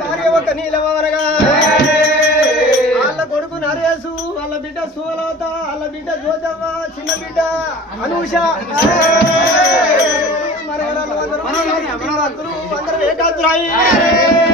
భార్య ఒక నీలమవనగా వాళ్ళ కొడుకు నరేసు వాళ్ళ బిడ్డ సువలత వాళ్ళ బిడ్డ జోజవ్వ చిన్న బిడ్డ అనూష. అందరూ మనవరాలు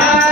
Hare